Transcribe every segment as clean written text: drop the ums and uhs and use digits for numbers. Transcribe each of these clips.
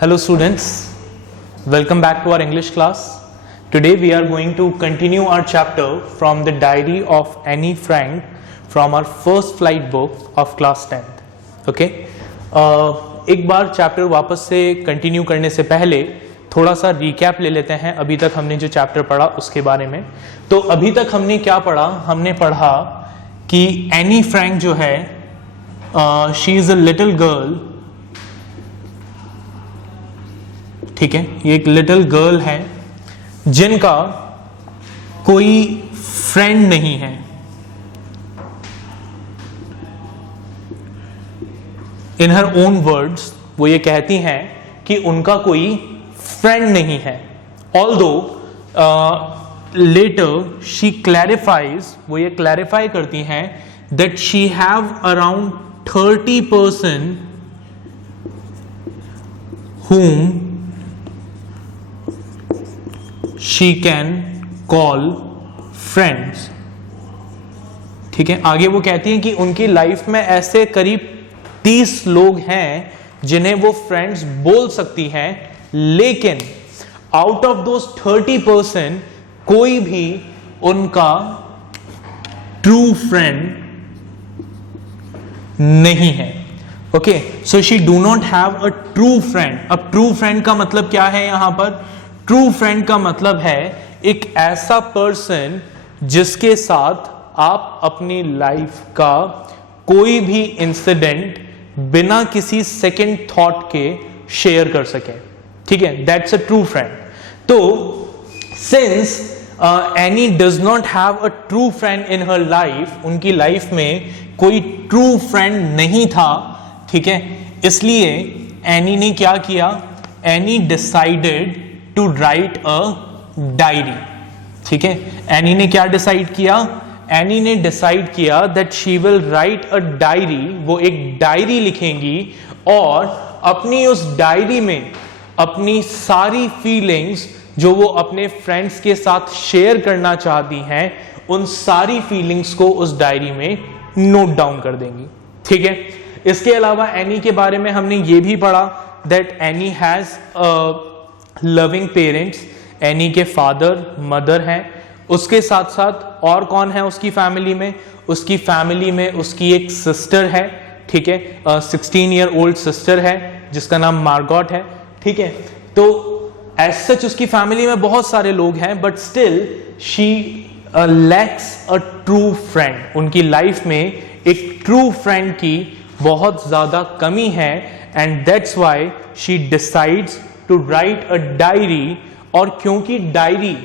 Hello students, welcome back to our English class. Today we are going to continue our chapter from the diary of Annie Frank from our first flight book of class 10th. Okay? एक बार chapter वापस से continue करने से पहले थोड़ा सा recap ले लेते हैं अभी तक हमने जो चैप्टर पढ़ा उसके बारे में. तो अभी तक हमने क्या पढ़ा? हमने पढ़ा कि एनी फ्रैंक जो है she is a little girl. ठीक है, ये एक लिटिल गर्ल है जिनका कोई फ्रेंड नहीं है. इन हर ओन वर्ड्स वो ये कहती हैं कि उनका कोई फ्रेंड नहीं है. ऑल्दो लेटर शी क्लैरिफाइज, वो ये क्लैरिफाई करती हैं that she have around 30% whom she can call friends. ठीक है, आगे वो कहती हैं कि उनकी लाइफ में ऐसे करीब 30 लोग हैं जिन्हें वो फ्रेंड्स बोल सकती हैं, लेकिन आउट ऑफ दोस 30% कोई भी उनका ट्रू फ्रेंड नहीं है. Okay, so she do not have a true friend. अब ट्रू फ्रेंड का मतलब क्या है? यहां पर ट्रू फ्रेंड का मतलब है एक ऐसा पर्सन जिसके साथ आप अपनी लाइफ का कोई भी इंसिडेंट बिना किसी सेकंड थॉट के शेयर कर सके. ठीक है, दैट्स अ ट्रू फ्रेंड. तो since any does not have a true friend in her life, उनकी लाइफ में कोई ट्रू फ्रेंड नहीं था. ठीक है, इसलिए एनी ने क्या किया? Annie decided to write a diary. ठीक है, एनी ने क्या डिसाइड किया? एनी ने डिसाइड किया that she will write a diary. वो एक डायरी लिखेंगी और अपनी उस डायरी में अपनी सारी फीलिंग्स जो वो अपने फ्रेंड्स के साथ शेयर करना चाहती हैं, उन सारी फीलिंग्स को उस डायरी में नोट डाउन कर देंगी. ठीक है, इसके अलावा एनी के बारे में हमने ये भी पढ़ा that any has loving parents. Any के फादर मदर हैं. उसके साथ साथ और कौन है उसकी फैमिली में? उसकी फैमिली में उसकी एक सिस्टर है. ठीक है, 16 ईयर ओल्ड सिस्टर है जिसका नाम मार्गॉट है. ठीक है, तो एज सच उसकी फैमिली में बहुत सारे लोग हैं, but still she lacks a true friend. उनकी लाइफ में एक ट्रू फ्रेंड की बहुत ज्यादा कमी है, and that's why she decides to write a diary. और क्योंकि डायरी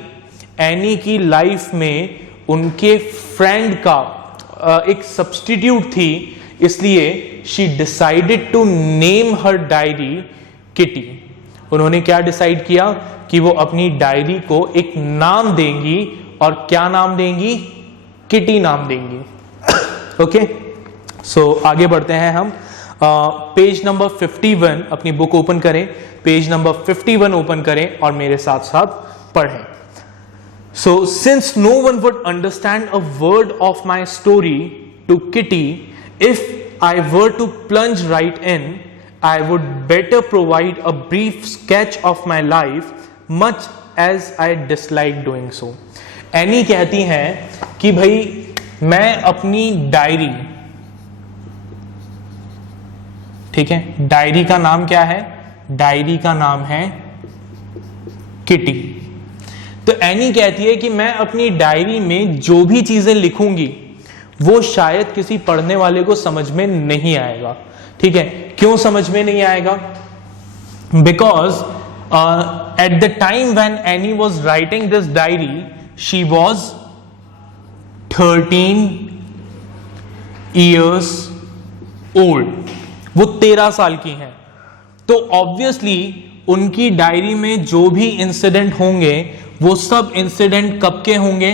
एनी की लाइफ में उनके फ्रेंड का एक सब्स्टिट्यूट थी, इसलिए she decided to name her diary Kitty. उन्होंने क्या डिसाइड किया कि वो अपनी डायरी को एक नाम देंगी, और क्या नाम देंगी? किटी नाम देंगी. ओके, सो आगे बढ़ते हैं हम. पेज नंबर 51 अपनी बुक ओपन करें. पेज नंबर 51 ओपन करें और मेरे साथ साथ पढ़ें. So, since no one would understand a word of my story to Kitty, if I were to plunge right in, I would better provide a brief sketch of my life, much as I dislike doing so. Annie कहती हैं कि भाई मैं अपनी diary, ठीक है, diary का नाम क्या है? डायरी का नाम है किटी. तो एनी कहती है कि मैं अपनी डायरी में जो भी चीजें लिखूंगी वो शायद किसी पढ़ने वाले को समझ में नहीं आएगा. ठीक है, क्यों समझ में नहीं आएगा? Because at the time when any was writing this diary she was 13 years old. वो 13 साल की हैं. तो ऑब्वियसली उनकी डायरी में जो भी इंसिडेंट होंगे वो सब इंसिडेंट कब के होंगे?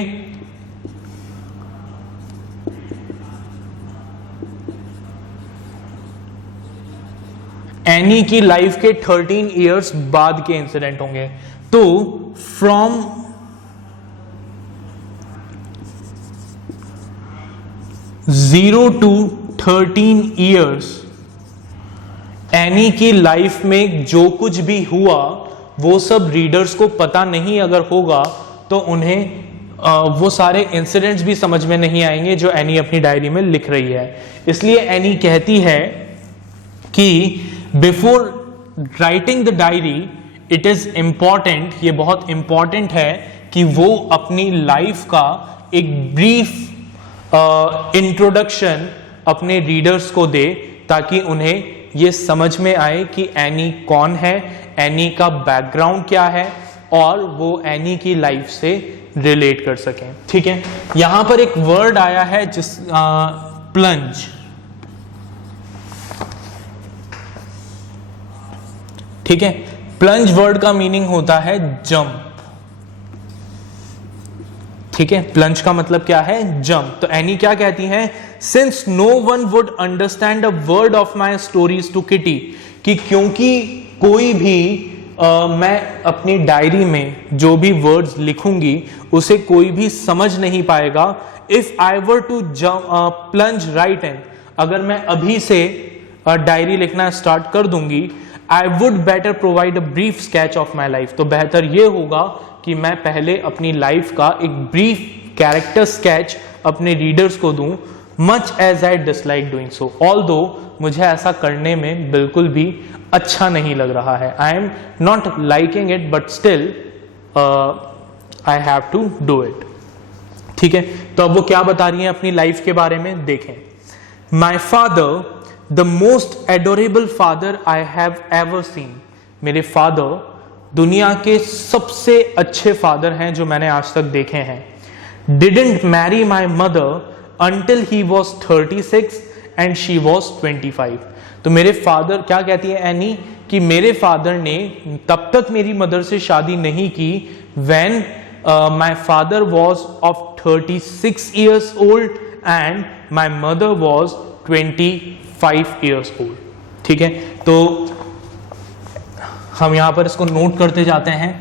एनी की लाइफ के 13 इयर्स बाद के इंसिडेंट होंगे. तो फ्रॉम 0 to 13 years एनी की लाइफ में जो कुछ भी हुआ वो सब रीडर्स को पता नहीं अगर होगा तो उन्हें वो सारे इंसिडेंट्स भी समझ में नहीं आएंगे जो एनी अपनी डायरी में लिख रही है। इसलिए एनी कहती है कि before writing the diary it is important, ये बहुत इंपॉर्टेंट है कि वो अपनी लाइफ का एक ब्रीफ इंट्रोडक्शन अपने रीडर्स को दे ताकि उन्हें ये समझ में आए कि एनी कौन है, एनी का बैकग्राउंड क्या है और वो एनी की लाइफ से रिलेट कर सकें। ठीक है, यहां पर एक वर्ड आया है जिस प्लंज। ठीक है, प्लंज वर्ड का मीनिंग होता है जंप। ठीक है, प्लंज का मतलब क्या है? जंप। तो एनी क्या कहती है? Since no one would understand a word of my stories to Kitty, कि क्योंकि कोई भी मैं अपनी डायरी में जो भी वर्ड्स लिखूंगी उसे कोई भी समझ नहीं पाएगा। If I were to plunge right in, अगर मैं अभी से डायरी लिखना स्टार्ट कर दूंगी, I would better provide a brief sketch of my life, तो बेहतर ये होगा कि मैं पहले अपनी लाइफ का एक ब्रीफ कैरेक्टर स्केच अपने रीडर्स को दूं। Much as I dislike doing so, although मुझे ऐसा करने में बिल्कुल भी अच्छा नहीं लग रहा है। I am not liking it but still I have to do it. ठीक है, तो अब वो क्या बता रही हैं अपनी लाइफ के बारे में, देखें। My father the most adorable father I have ever seen, मेरे फादर दुनिया के सबसे अच्छे फादर हैं जो मैंने आज तक देखे हैं। Didn't marry my mother until he was 36 and she was 25, तो मेरे फादर, क्या कहती है एनी, कि मेरे फादर ने तब तक मेरी मदर से शादी नहीं की when my father was of 36 years old and my mother was 25 years old। ठीक है, तो हम यहां पर इसको नोट करते जाते हैं।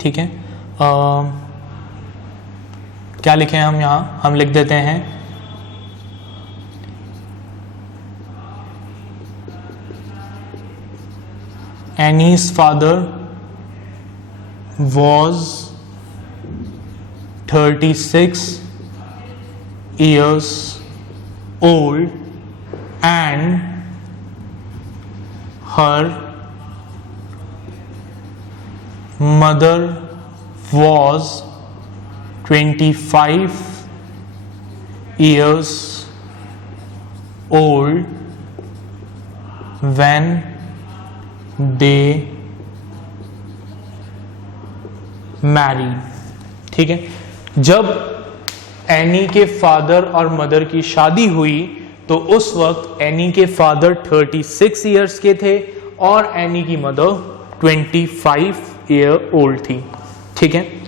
ठीक है, क्या लिखे हैं हम यहां, हम लिख देते हैं Annie's father was 36 years old and her mother was 25 years old when they married। ठीक है, जब एनी के फादर और मदर की शादी हुई तो उस वक्त एनी के फादर 36 इयर्स के थे और एनी की मदर 25 ईयर ओल्ड थी। ठीक है,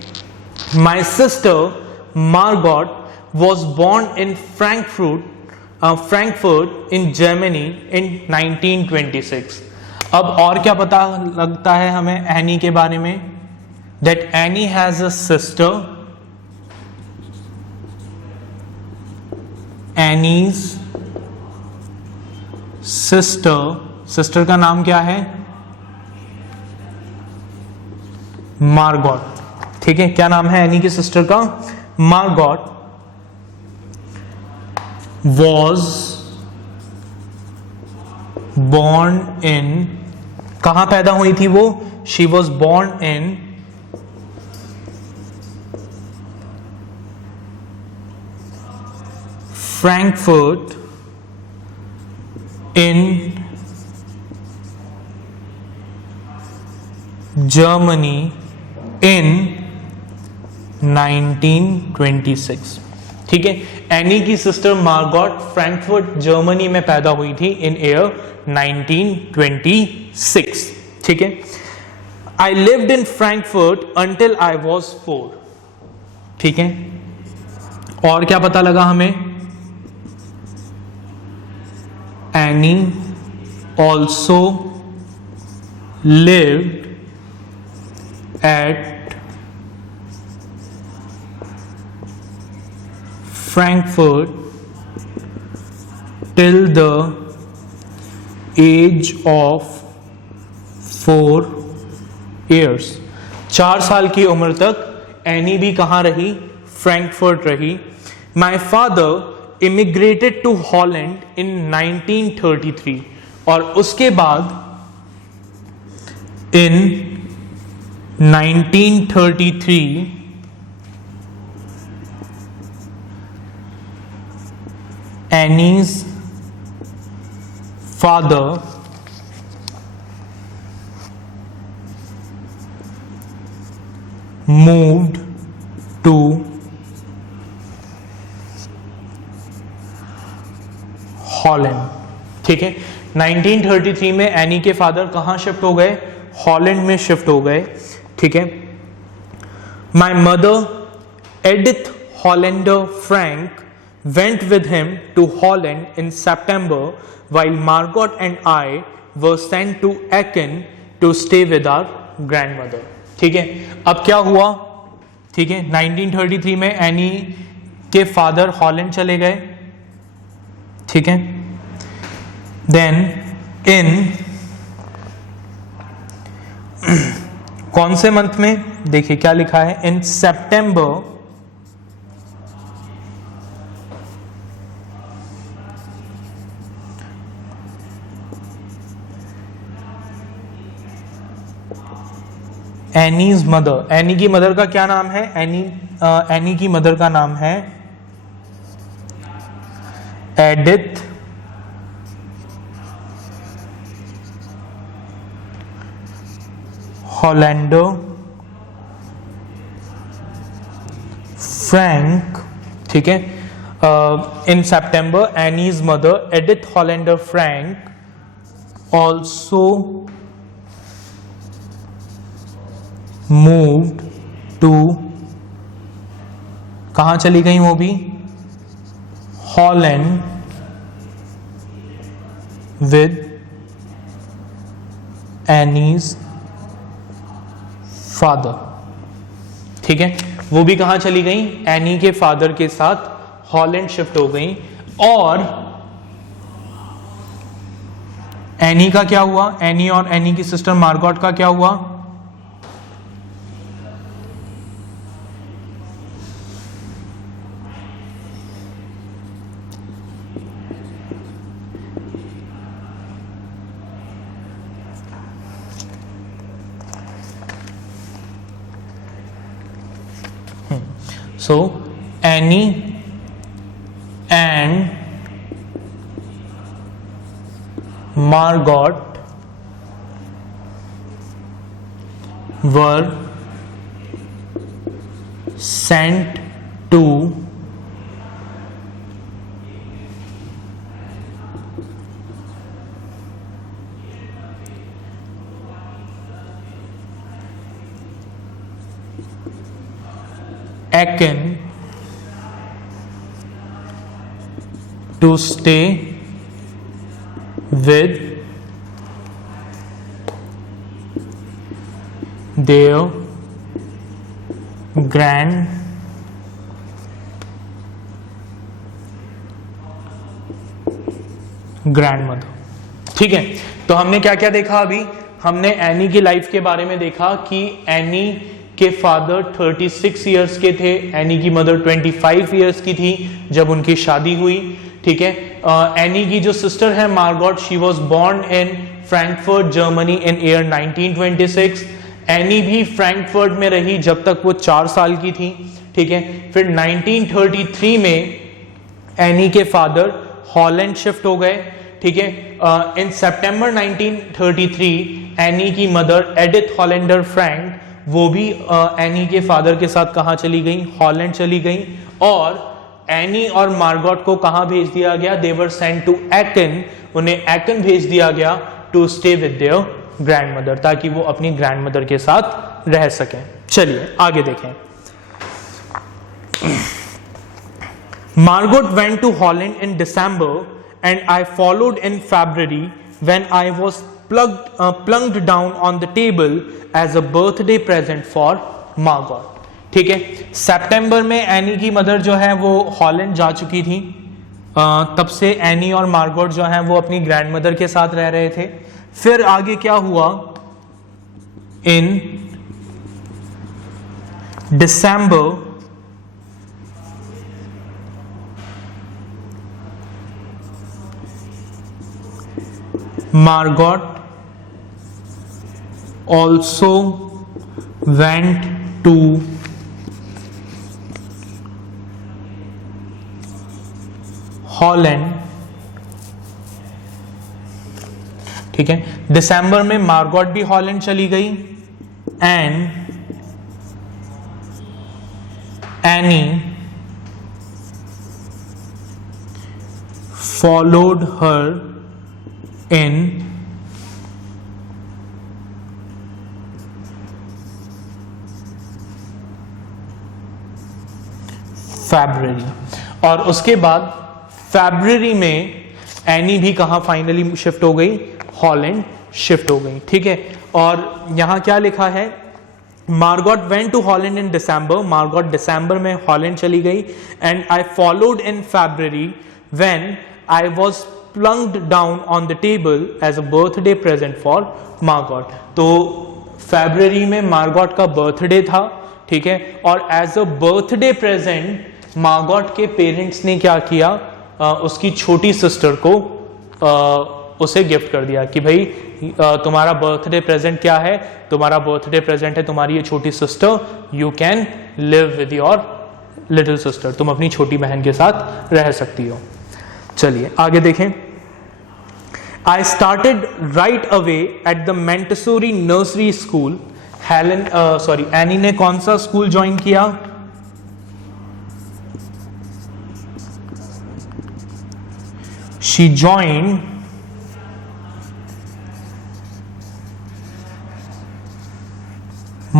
My sister Margot was born in Frankfurt in Germany in 1926। अब और क्या पता लगता है हमें एनी के बारे में? That Annie has a sister, Annie's sister का नाम क्या है? मार्गॉट। ठीक है, क्या नाम है एनी की सिस्टर का? मार्गॉट वॉज बॉर्न इन, कहां पैदा हुई थी वो? She was born in Frankfurt in Germany in 1926। ठीक है, एनी की सिस्टर मार्गॉट फ्रैंकफर्ट जर्मनी में पैदा हुई थी इन ईयर 1926। ठीक है, I lived in Frankfurt until I was 4। ठीक है, और क्या पता लगा हमें? Annie also lived at Frankfurt till the age of 4 years, 4 साल की उम्र तक एनी भी कहाँ रही? फ्रैंकफर्ट रही. My father immigrated to Holland in 1933 और उसके बाद in 1933 Annie's father moved to Holland. ठीक है, 1933 में एनी के फादर कहाँ शिफ्ट हो गए? हॉलैंड में शिफ्ट हो गए. ठीक है. My mother Edith Hollander Frank went with him to Holland in September while Margot and I were sent to Aachen to stay with our grandmother. ठीक है, अब क्या हुआ? ठीक है, 1933 में एनी के फादर हॉलैंड चले गए. ठीक है, देन इन कौन से मंथ में? देखिए क्या लिखा है, in September Annie's mother. Any की मदर का क्या नाम है? एनी की मदर का नाम है एडिथ हॉलैंडर फ्रैंक. ठीक है, in September Annie's mother Edith Hollander Frank also moved to, कहाँ चली गई वो भी? Holland with Annie's father. ठीक है, वो भी कहाँ चली गई? एनी के फादर के साथ हॉलैंड शिफ्ट हो गई. और एनी का क्या हुआ? एनी और एनी की सिस्टर मार्गॉट का क्या हुआ? So Annie and Margot were sent to Aachen to stay with their grandmother. ठीक है, तो हमने क्या क्या देखा? अभी हमने एनी की लाइफ के बारे में देखा कि एनी के फादर 36 इयर्स के थे, एनी की मदर 25 इयर्स की थी जब उनकी शादी हुई. ठीक है, एनी की जो सिस्टर है Margot, she was born in Frankfurt Germany in year 1926. Annie भी फ्रैंकफर्ट में रही जब तक वो 4 साल की थी. ठीक है, फिर 1933 में एनी के फादर हॉलैंड शिफ्ट हो गए. ठीक है, इन सितंबर 1933 एनी की मदर एडिथ हॉलैंडर फ्रैंक वो भी एनी के फादर के साथ कहाँ चली गई? हॉलैंड चली गई. और एनी और मार्गॉट को कहाँ भेज दिया गया? दे वर सेंट टू एकेन. उन्हें एकेन भेज दिया गया to stay with their grandmother, ताकि वो अपनी ग्रैंडमदर के साथ रह सकें. चलिए आगे देखें. Margot went to Holland in December and I followed in February when I was plunked down on the table as a birthday present for Margot. ठीक है, सितंबर में एनी की मदर जो है वो हॉलैंड जा चुकी थी तब से एनी और मार्गोट जो है वो अपनी ग्रैंडमदर के साथ रह रहे थे। फिर आगे क्या हुआ, इन दिसंबर Margot also went to Holland। ठीक है, दिसंबर में मार्गोट भी हॉलैंड चली गई एंड एनी फॉलोड हर इन फरवरी। और उसके बाद फरवरी में एनी भी कहां फाइनली शिफ्ट हो गई, हॉलैंड शिफ्ट हो गई। ठीक है, और यहां क्या लिखा है, Margot went to Holland in December, Margot दिसंबर में हॉलैंड चली गई and I followed in February when I was plunked down on the table as a birthday present for Margot। तो फरवरी में मार्गोट का बर्थडे था, ठीक है, और as a birthday present Margot के पेरेंट्स ने क्या किया, उसकी छोटी सिस्टर को उसे गिफ्ट कर दिया कि भाई तुम्हारा बर्थडे प्रेजेंट क्या है, तुम्हारा बर्थडे प्रेजेंट है तुम्हारी ये छोटी sister, you can live with your little sister, तुम अपनी छोटी बहन के साथ रह सकती हो। चलिए आगे देखें। I started right away at the Montessori Nursery School। Any ने कौन सा स्कूल ज्वाइन किया, she joined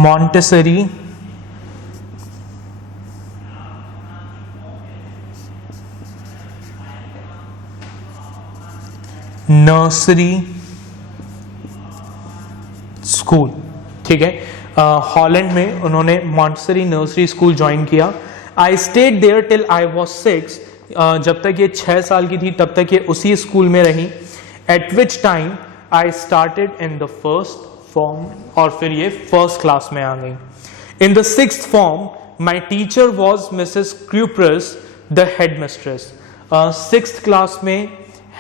Montessori nursery school. ठीक है, हॉलैंड में उन्होंने मॉन्टेसरी नर्सरी स्कूल ज्वाइन किया। I stayed there till I was 6। जब तक ये 6 साल की थी तब तक ये उसी स्कूल में रही। Eight which time I started in the first form, और फिर ये फर्स्ट क्लास में आ गई। In the 6th form my teacher was Mrs cuprous the head mistress. 6th class में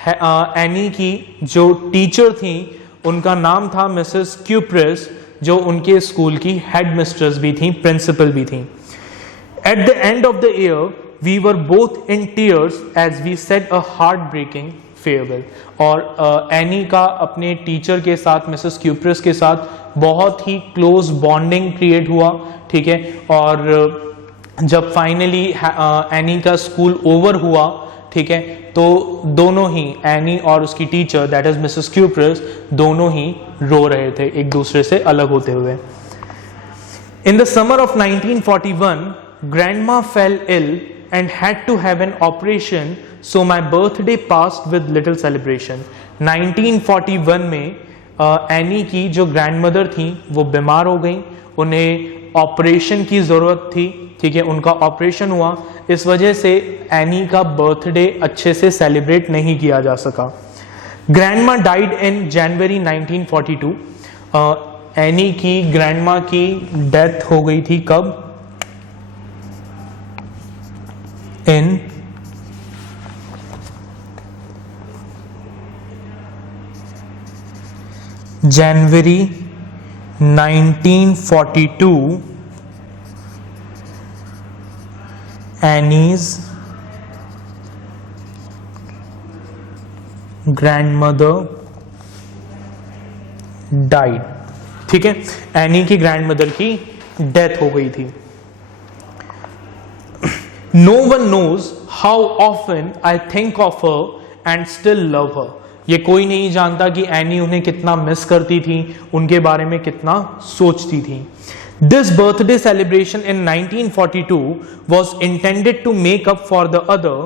एनी की जो टीचर थी उनका नाम था मिसेस क्यूप्रस, जो उनके स्कूल की हेड मिस्ट्रेस भी थी, प्रिंसिपल भी थी। At the end of the year we were both in tears as we said a heartbreaking farewell. और एनी का अपने टीचर के साथ, मिसेस क्यूप्रस के साथ बहुत ही क्लोज बॉन्डिंग क्रिएट हुआ। ठीक है, और जब फाइनली एनी का स्कूल ओवर हुआ, ठीक है, तो दोनों ही एनी और उसकी teacher that is Mrs cuprous दोनों ही रो रहे थे एक दूसरे से अलग होते हुए। In the summer of 1941 grandma fell ill and had to have an operation, so my birthday passed with little celebration. 1941 में एनी की जो ग्रैंडमदर थी वो बीमार हो गई, उन्हें ऑपरेशन की जरूरत थी। ठीक है, उनका ऑपरेशन हुआ, इस वजह से एनी का बर्थडे अच्छे से सेलिब्रेट नहीं किया जा सका। Grandma died in January 1942। Any की ग्रैंडमा की डेथ हो गई थी कब, इन जनवरी 1942। Annie's grandmother died। ठीक है, एनी की ग्रैंडमदर की डेथ हो गई थी। No one knows how often I think of her and still love her। ये कोई नहीं जानता कि एनी उन्हें कितना मिस करती थी, उनके बारे में कितना सोचती थी। This birthday celebration in 1942 was intended to make up for the other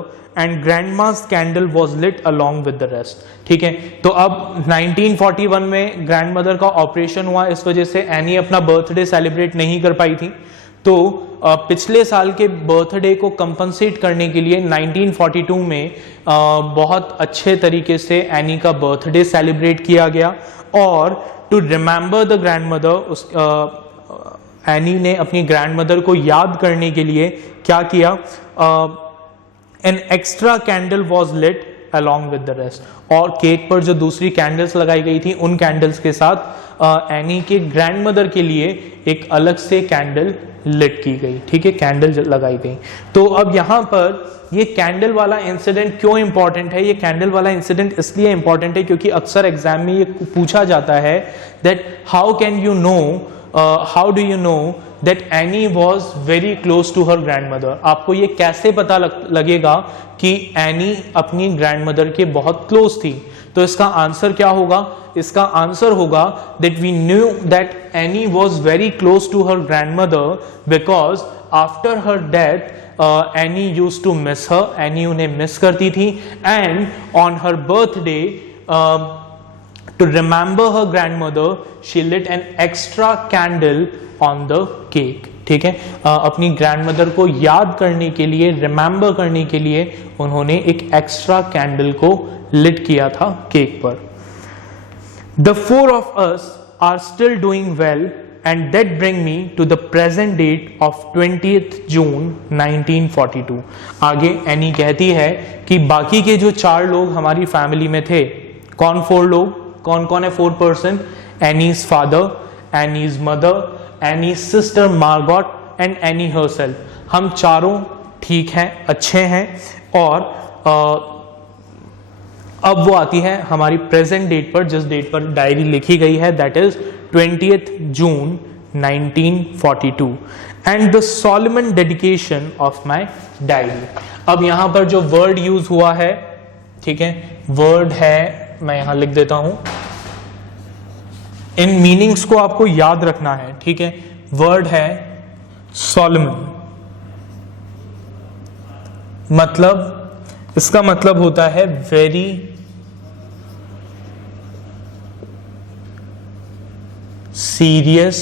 and grandma's candle was lit along with the rest। ठीक है, तो अब 1941 में ग्रैंडमदर का ऑपरेशन हुआ, इस वजह से एनी अपना बर्थडे सेलिब्रेट नहीं कर पाई थी, तो पिछले साल के बर्थडे को कंपनसेट करने के लिए 1942 में बहुत अच्छे तरीके से एनी का बर्थडे सेलिब्रेट किया गया, और to remember the grandmother, Annie ने अपनी ग्रैंडमदर को याद करने के लिए क्या किया, an extra candle was lit along with the rest, और केक पर जो दूसरी कैंडल्स लगाई गई थी उन कैंडल्स के साथ एनी के ग्रैंडमदर के लिए एक अलग से कैंडल लिट की गई, ठीक है, कैंडल लगाई गई। तो अब यहाँ पर ये कैंडल वाला इंसिडेंट क्यों इंपॉर्टेंट है? ये कैंडल वाला इंसिडेंट इसलिए इंपॉर्टेंट है क्योंकि अक्सर एग्जाम में ये पूछा जाता है that how can you know, how do you know that Annie was very close to her grandmother. आपको ये कैसे पता लगेगा कि एनी अपनी ग्रैंडमदर के बहुत क्लोज थी? तो इसका आंसर क्या होगा? इसका आंसर होगा that we knew that Annie was very close to her grandmother because after her death Annie used to miss her, Annie उन्हें मिस करती थी, and on her birthday to remember her grandmother she lit an extra candle on the cake, ठीक है, अपनी grandmother को याद करने के लिए, रिमेंबर करने के लिए उन्होंने एक एक्स्ट्रा कैंडल को लिट किया था केक पर। The four of us are still doing well and that bring me to the present date of 20th June 1942। आगे एनी कहती है कि बाकी के जो 4 लोग हमारी फैमिली में थे, कौन 4 लोग, कौन कौन है 4 person? Annie's father, Annie's mother, Annie's sister Margot and Annie herself. हम चारों ठीक हैं, अच्छे हैं, और अब वो आती है हमारी प्रेजेंट डेट पर, जिस डेट पर डायरी लिखी गई है, that is 20th June 1942 and the Solomon dedication of my diary. अब यहां पर जो वर्ड यूज हुआ है, ठीक है, वर्ड है, मैं यहां लिख देता हूं, इन मीनिंग्स को आपको याद रखना है, ठीक है। वर्ड है सोलमन, मतलब इसका मतलब होता है वेरी सीरियस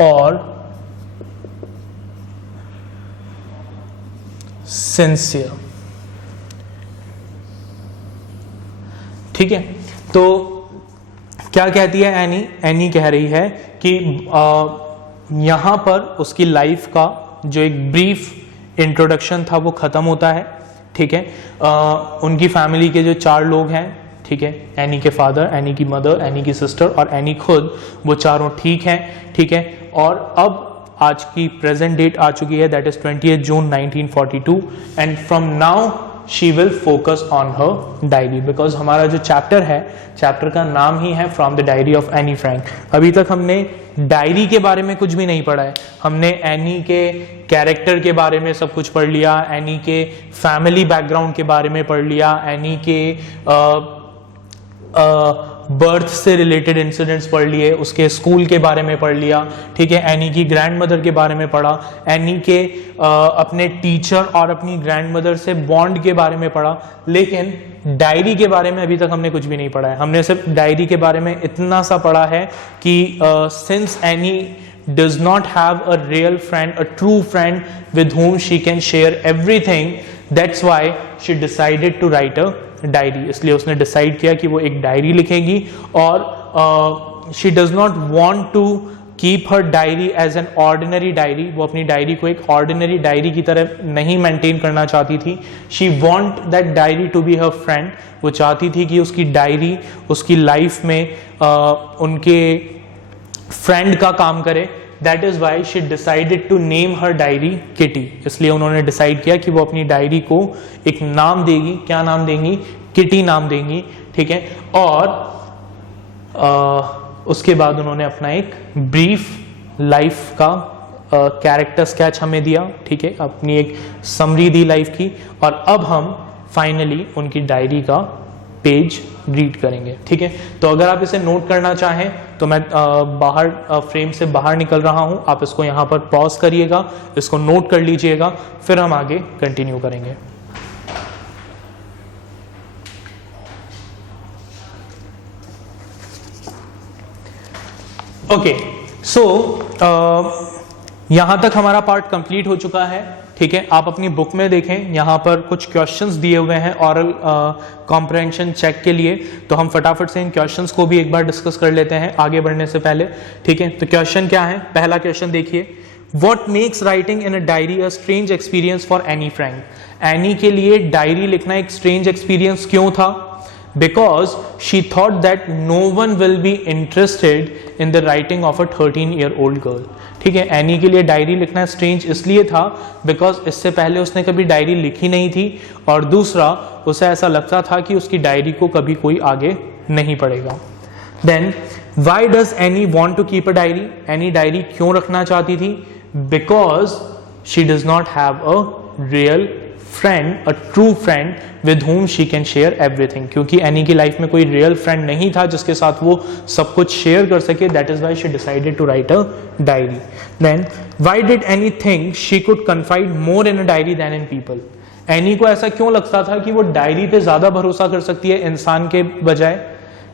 और सिंसियर, ठीक है। तो क्या कहती है एनी? एनी कह रही है कि यहां पर उसकी लाइफ का जो एक ब्रीफ इंट्रोडक्शन था वो खत्म होता है, ठीक है। उनकी फैमिली के जो 4 लोग हैं, ठीक है, एनी के फादर, एनी की मदर, एनी की सिस्टर और एनी खुद, वो चारों ठीक हैं, ठीक है। और अब आज की प्रेजेंट डेट आ चुकी है, that is 20th June 1942 and from now she will focus on her diary, because हमारा जो चैप्टर है, चैप्टर का नाम ही है from the diary of Anne Frank. अभी तक हमने डायरी के बारे में कुछ भी नहीं पढ़ा है, हमने एनी के कैरेक्टर के बारे में सब कुछ पढ़ लिया, एनी के फैमिली बैकग्राउंड के बारे में पढ़ लिया, एनी के बर्थ से रिलेटेड इंसिडेंट्स पढ़ लिए, उसके स्कूल के बारे में पढ़ लिया, ठीक है, एनी की ग्रैंडमदर के बारे में पढ़ा, एनी के अपने टीचर और अपनी ग्रैंडमदर से बॉन्ड के बारे में पढ़ा, लेकिन डायरी के बारे में अभी तक हमने कुछ भी नहीं पढ़ा है। हमने सिर्फ डायरी के बारे में इतना सा पढ़ा है कि since any does not have a real friend, a true friend with whom she can share everything, that's why she decided to write a diary. इसलिए उसने डिसाइड किया कि वो एक डायरी लिखेगी, और she does not want to keep her diary as an ordinary diary. वो अपनी डायरी को एक ऑर्डिनरी डायरी की तरह नहीं मेंटेन करना चाहती थी। She want that diary to be her friend. वो चाहती थी कि उसकी डायरी उसकी लाइफ में उनके फ्रेंड का काम करे। That is why she decided to name her diary Kitty. इसलिए उन्होंने डिसाइड किया कि वो अपनी डायरी को एक नाम देगी। क्या नाम देंगी? किटी नाम देंगी, ठीक है। और उसके बाद उन्होंने अपना एक ब्रीफ लाइफ का कैरेक्टर स्केच हमें दिया, ठीक है, अपनी एक समरी दी लाइफ की। और अब हम फाइनली उनकी डायरी का पेज रीड करेंगे, ठीक है। तो अगर आप इसे नोट करना चाहें तो मैं बाहर फ्रेम से बाहर निकल रहा हूं, आप इसको यहां पर पॉज करिएगा, इसको नोट कर लीजिएगा, फिर हम आगे कंटिन्यू करेंगे। ओके, सो यहां तक हमारा पार्ट कंप्लीट हो चुका है, ठीक है। आप अपनी बुक में देखें, यहां पर कुछ क्वेश्चंस दिए हुए हैं ऑरल कॉम्प्रहेंशन चेक के लिए, तो हम फटाफट से इन क्वेश्चंस को भी एक बार डिस्कस कर लेते हैं आगे बढ़ने से पहले, ठीक है। तो क्वेश्चन क्या है, पहला क्वेश्चन देखिए, what makes writing in a diary a strange experience for Anne Frank. Any के लिए डायरी लिखना एक स्ट्रेंज एक्सपीरियंस क्यों था? Because she thought that no one will be interested in the writing of a 13-year-old girl. ठीक है, any के लिए डायरी लिखना स्ट्रेंज इसलिए था बिकॉज इससे पहले उसने कभी डायरी लिखी नहीं थी, और दूसरा उसे ऐसा लगता था कि उसकी डायरी को कभी कोई आगे नहीं पढ़ेगा। Then why does Annie want to keep a diary. Annie diary क्यों रखना चाहती थी? Because she does not have a real friend, a true friend with whom she can share everything। क्योंकि एनी की लाइफ में कोई रियल फ्रेंड नहीं था जिसके साथ वो सब कुछ शेयर कर सके, that is why she decided to write a diary. Then why did Annie think she could confide more in a diary than in people. Annie को ऐसा क्यों लगता था कि वो डायरी पे ज्यादा भरोसा कर सकती है इंसान के बजाय?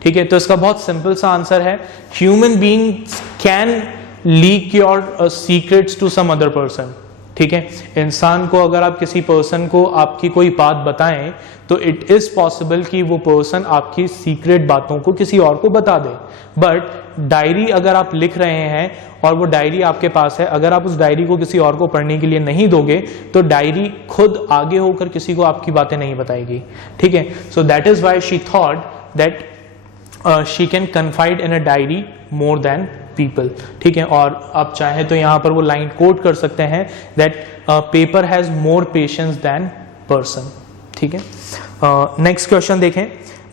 ठीक है, तो इसका बहुत सिंपल सा आंसर है, human beings can leak your secrets to some other person. ठीक है, इंसान को अगर आप किसी पर्सन को आपकी कोई बात बताएं तो इट इज पॉसिबल कि वो पर्सन आपकी सीक्रेट बातों को किसी और को बता दे। बट डायरी अगर आप लिख रहे हैं और वो डायरी आपके पास है, अगर आप उस डायरी को किसी और को पढ़ने के लिए नहीं दोगे तो डायरी खुद आगे होकर किसी को आपकी बातें नहीं बताएगी। ठीक है, so that is why she thought that she can confide in a diary more than people. ठीक है, और आप चाहें तो यहां पर वो लाइन कोट कर सकते हैं that paper has more patience than person. ठीक है, नेक्स्ट क्वेश्चन देखें,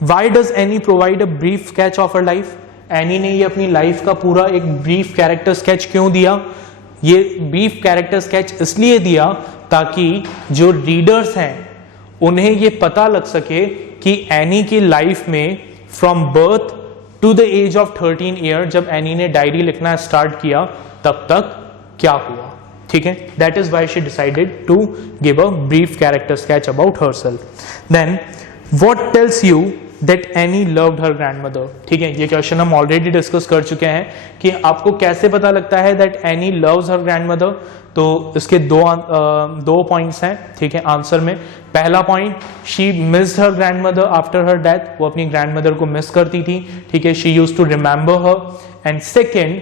why does Annie provide a brief sketch of her life. Annie ने ये अपनी लाइफ का पूरा एक ब्रीफ कैरेक्टर स्केच क्यों दिया? ये ब्रीफ कैरेक्टर स्केच इसलिए दिया ताकि जो रीडर्स हैं उन्हें ये पता लग सके कि एनी की लाइफ में from birth to the age of 13 year, जब एनी ने डायरी लिखना स्टार्ट किया तब तक क्या हुआ। ठीक है, that is why she decided to give a brief character sketch about herself. Then what tells you that Annie loved her grandmother. ठीक है, ये क्वेश्चन हम ऑलरेडी डिस्कस कर चुके हैं कि आपको कैसे पता लगता है that any loves her grandmother. तो इसके दो पॉइंट्स हैं, ठीक है, आंसर में। पहला point, she missed her grandmother after her death. वो अपनी ग्रैंडमदर को मिस करती थी। ठीक है, she used to remember her. And second,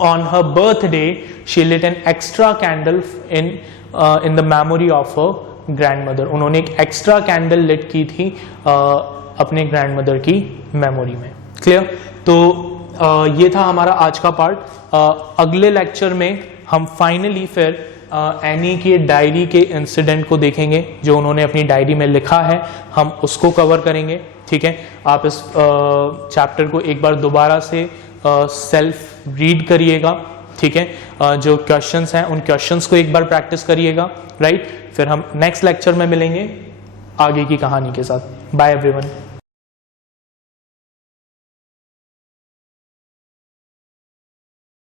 on her birthday she lit an extra candle in the memory of her grandmother। उन्होंने एक extra candle lit की थी अपने ग्रैंडमदर की मेमोरी में। क्लियर? तो ये था हमारा आज का पार्ट। अगले लेक्चर में हम फाइनली फिर एनी की डायरी के इंसिडेंट को देखेंगे जो उन्होंने अपनी डायरी में लिखा है, हम उसको कवर करेंगे। ठीक है, आप इस चैप्टर को एक बार दोबारा से सेल्फ रीड करिएगा। ठीक है, जो क्वेश्चंस हैं उन क्वेश्चंस को एक बार प्रैक्टिस करिएगा, राइट। फिर हम नेक्स्ट लेक्चर में मिलेंगे आगे की कहानी के साथ। Bye everyone.